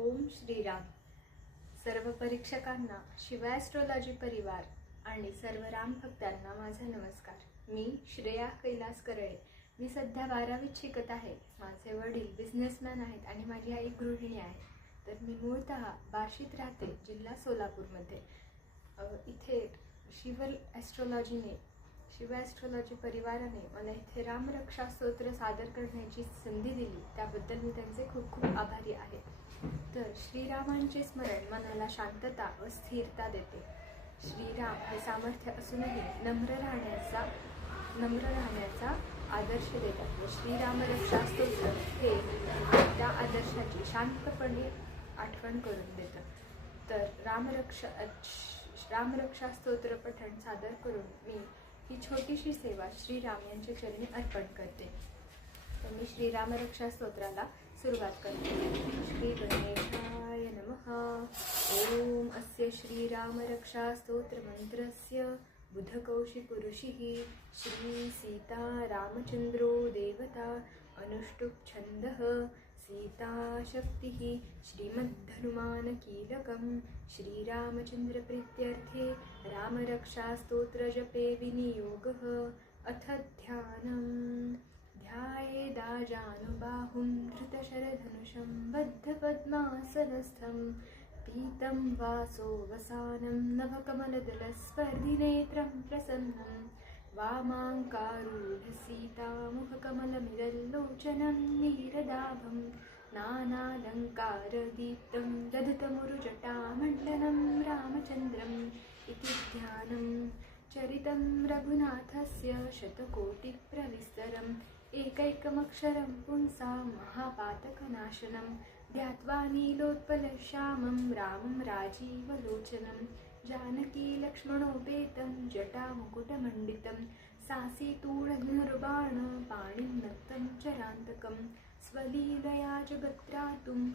ओम श्रीराम. सर्व परीक्षकांना शिव ॲस्ट्रोलॉजी परिवार आणि सर्व राम भक्तांना माझा नमस्कार. मी श्रेया कैलास करळे. मी सध्या 12वीत शिकत आहे. माझे वडील बिझनेसमॅन आहेत आणि माझी आई गृहिणी आहे. तर मी मूळतः बार्शीत राहते, जिल्हा सोलापूरमध्ये. इथे शिव ॲस्ट्रोलॉजी परिवाराने मला इथे रामरक्षा स्तोत्र सादर करण्याची संधी दिली, त्याबद्दल मी त्यांचे खूप खूप आभारी आहे. तर श्रीरामांचे स्मरण मनाला शांतता व स्थिरता देते. श्रीराम हे सामर्थ्य असूनही नम्र राहण्याचा आदर्श देतात व श्रीरामरक्षा स्तोत्र हे त्या आदर्शाची शांतपणे आठवण करून देतं. तर रामरक्षा स्तोत्र पठण सादर करून मी ही छोटीशी सेवा श्रीराम यांच्या चरणी अर्पण करते. तर मी श्रीरामरक्षा स्तोत्राला सुरुवात करते. श्री गणेशाय नमः. ओम अस्य श्रीरामरक्षा स्तोत्रमन्त्रस्य बुधकौशिपुरुषिः श्री सीता रामचन्द्रो देवता अनुष्टुप् छन्दः सीता शक्तिः श्रीमद्धनुमानकीलकं श्रीरामचन्द्रप्रीत्यर्थे रामरक्षास्तोत्रजपे विनियोगः. अथ ध्यानम्. ध्यायेदाजानुबाहुं धृतशरधनुषं बद्धपद्मासनस्थं पीतं वासोवसानं नभकमलदलस्पर्धिनेत्रं प्रसन्नं वामाङ्कारूढसीतामुखकमलमिदल्लोचनं नीरदाभं नानालङ्कारदीप्तं दधतमुरुजटामण्डनं रामचन्द्रम् इति ध्यानम्. चरितं रघुनाथस्य शतकोटिप्रविस्तरम् एकैकमक्षरं पुंसां महापातकनाशनं ध्यात्वा नीलोत्पलश्यामं रामं राजीवलोचनं जानकीलक्ष्मणोपेतं जटामुकुटमण्डितं सासीतूणधनुर्बाणपाणिं नक्तं चरान्तकं स्वलीलया जगत्त्रातुम्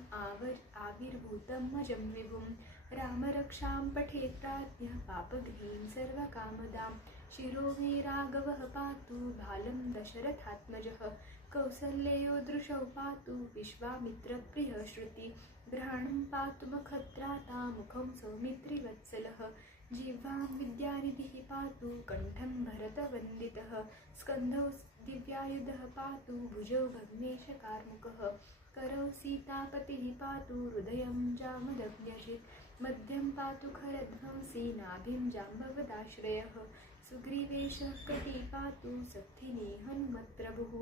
आविर्भूतं अजं विभुं रामरक्षां पठेत् प्राज्ञः पापघ्नीं सर्वकामदां शिरो मे राघवः पातु भालं दशरथात्मजः कौसल्ययो दृशौ पातु विश्वामित्रप्रियः श्रुति ग्रहणं पातु मखत्राता मुखं सौमित्रिवत्सलः जिह्वां विद्यानिधिः पातु कंठं भरतवन्दितः स्कन्धौ दिव्यायुधः पातु भुजौ भग्नेशकार्मुकः करौ सीतापतिः पातु हृदयं जामदग्न्यजित् मध्यं पातु खरध्वंसी नाभिं जाम्बवदाश्रयः सुग्रीवेशः कटी पातु सत्थिनी हनुमत्प्रभुः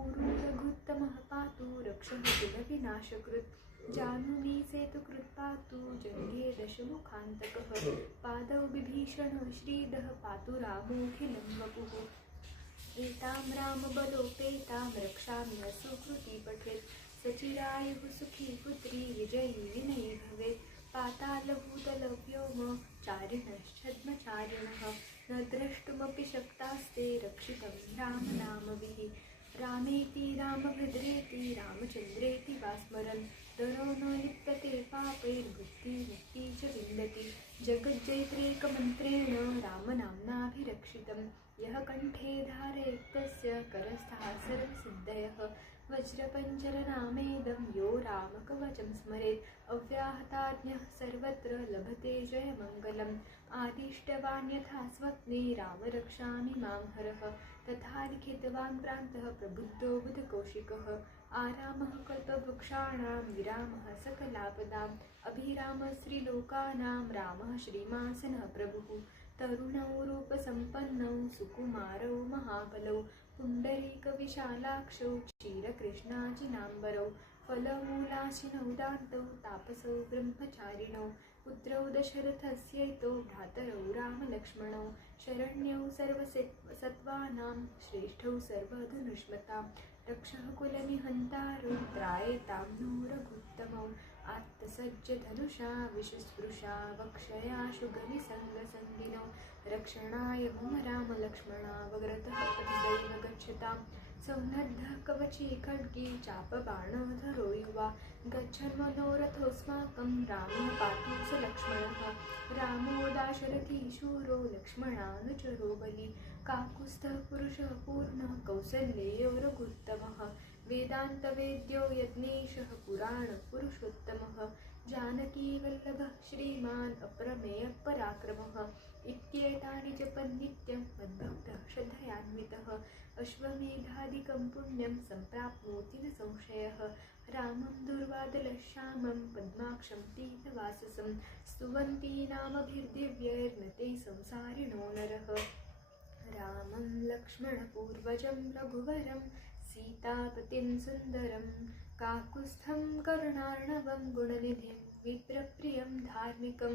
ऊरू रघुत्तमः पातु रक्षः कुलविनाशकृत् जाह्नवी सेतुकृत् पातु जङ्घे दशमुखान्तकः पादौ विभीषणः श्रीदः पातु रामोऽखिलं वपुः एतां रामबलोपेतां रक्षाम्य सुकृती पठेत् सचिरायुः सुखी पुत्री विजयी विनयी भवेत् पातालभूतलव्योम चारिणश्छद्मचारिणः न द्रष्टुमपि शक्तास्ते रक्षितं रामनामभिः रामेति रामभद्रेति रामचन्द्रेति वा स्मरन् दरो न लिप्यते पापैर्भुक्तिमुक्ति च विन्दति जगज्जैत्रेकमन्त्रेण रामनाम्नाभिरक्षितं यः कण्ठे धारयेत् तस्य करस्थः सर्वसिद्धयः वज्रपञ्जरनामेदं यो रामकवचं स्मरेत् अव्याहताज्ञः सर्वत्र लभते जयमङ्गलम् आदिष्टवान् यथा स्वप्ने रामरक्षामि मां हरः तथा लिखितवान् प्रान्तः प्रबुद्धो बुधकौशिकः आरामः कल्पवृक्षाणां विरामः सकलापदाम् अभिरामः श्रीलोकानां रामः श्रीमासनः प्रभुः तरुणौ रूपसम्पन्नौ सुकुमारौ महाबलौ पुण्डरीकविशालाक्षौ क्षीरकृष्णाजिनाम्बरौ फलमूलाशिनौ दान्तौ तापसौ ब्रह्मचारिणौ पुत्रौ दशरथस्यैतौ भ्रातरौ रामलक्ष्मणौ शरण्यौ सर्वसत्त्वानां श्रेष्ठौ सर्वधनुष्मतां रक्षः कुलनिहन्तारौ त्रायेतां नो रघुत्तमौ आत्तसज्जधनुषा विशस्पृशा वक्षया शुगनिसङ्गसङ्गिनौ रक्षणाय मम रामलक्ष्मणा वग्रतः पतिदैव गच्छतां सौनद्धः कवची खड्गी चापबाणधरो युवा गच्छन् मनोरथोऽस्माकं रामः पातु स लक्ष्मणः रामो दाशरथी शूरो लक्ष्मणानुचरो बली काकुत्स्थः पुरुषः पूर्णः कौसल्येयो रघुत्तमः वेदान्तवेद्यो यज्ञेशः पुराणपुरुषोत्तमः जानकीवल्लभः श्रीमान् अप्रमेयः पराक्रमः इत्येतानि जपन्नित्यं मद्भक्तः श्रद्धयान्वितः अश्वमेधादिकं पुण्यं सम्प्राप्नोति न संशयः रामं दुर्वादलश्यामं पद्माक्षं पीतवाससं स्तुवन्ति नामभिर्दिव्यैर्नते संसारिणो नरः रामं लक्ष्मणपूर्वजं रघुवरं सीतापतिं सुन्दरं काकुत्स्थं करुणार्णवं गुणनिधिं विप्रप्रियं धार्मिकं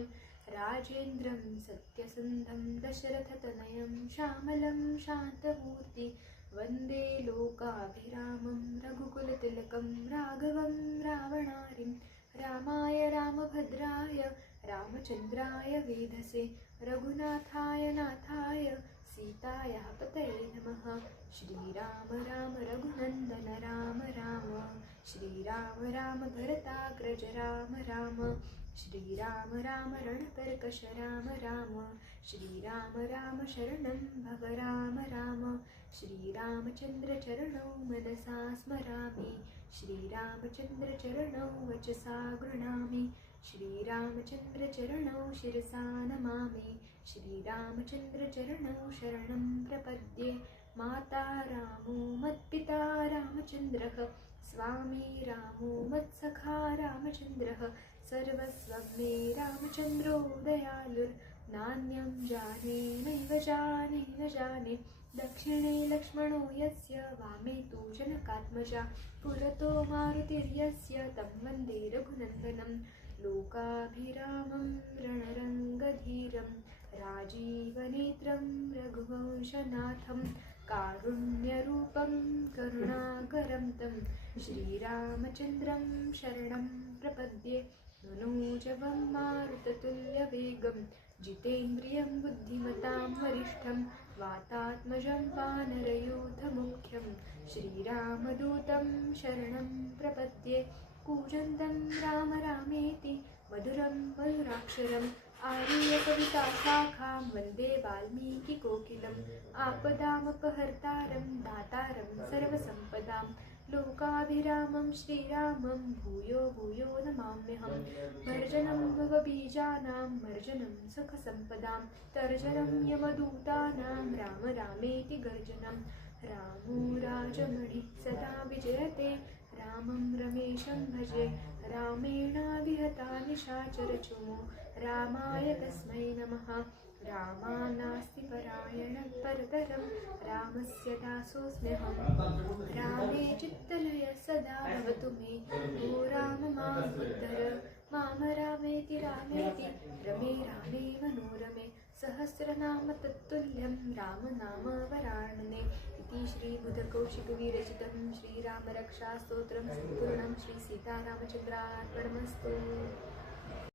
राजेन्द्रं सत्यसन्धं दशरथतनयं श्यामलं शान्तमूर्ति वन्दे लोकाभिरामं रघुकुलतिलकं राघवं रावणारिं रामाय रामभद्राय रामचन्द्राय वेधसे रघुनाथाय नाथाय सीतायाः पतये नमः। श्रीराम राम रघुनन्दन राम राम श्रीराम राम भरताग्रज राम राम श्रीराम राम रणकर्कश राम राम श्रीराम राम शरणं भव राम राम श्रीरामचन्द्रचरणौ मनसा स्मरामि श्रीरामचन्द्रचरणौ वचसा गृह्णामि श्रीरामचन्द्रचरणौ शिरसा नमामि श्रीरामचन्द्रचरणौ शरणं प्रपद्ये माता रामो मत्पिता रामचन्द्रः स्वामी रामो मत्सखा रामचन्द्रः सर्वस्वं मे रामचन्द्रो दयालुर्नान्यं जाने नैव जाने न जाने दक्षिणे लक्ष्मणो यस्य वामे तु जनकात्मजा पुरतो मारुतिर्यस्य तं वन्दे रघुनन्दनं लोकाभिरामं रणरङ्गधीरं राजीवनेत्रं रघुवंशनाथं कारुण्यरूपं करुणाकरं तं श्रीरामचन्द्रं शरणं प्रपद्ये मनोजवं मारुततुल्यवेगं जितेन्द्रियं बुद्धिमतां वरिष्ठं वातात्मजं वानरयूथमुख्यं श्रीरामदूतं शरणं प्रपद्ये कूजन्तं राम रामेति मधुरं मधुराक्षरम् आरुह्य कविताशाखां वन्दे वाल्मीकिकोकिलम् आपदामपहर्तारं दातारं सर्वसम्पदां लोकाभिरामं श्रीरामं भूयो भूयो नमाम्यहं भर्जनं भवबीजानां मर्जनं सुखसम्पदां तर्जनं यमदूतानां राम रामेति गर्जनं रामो राजमणिः सदा विजयते रामं रमेशं भजे रामेणाभिहता निशाचरचुमो रामाय तस्मै नमः रामानास्ति परायणः परतरं रामस्य दासोऽस्म्यहं रामे चित्तलयः सदा भवतु मे ओ राम मां उद्धर माम रामेति रामेति रमे रामे मनोरमे सहस्रनाम तत्तुल्यं रामनाम वरानने इति श्रीबुधकौशिकविरचितं श्रीरामरक्षास्तोत्रं सम्पूर्णं श्रीसीतारामचन्द्रार्पणमस्तु।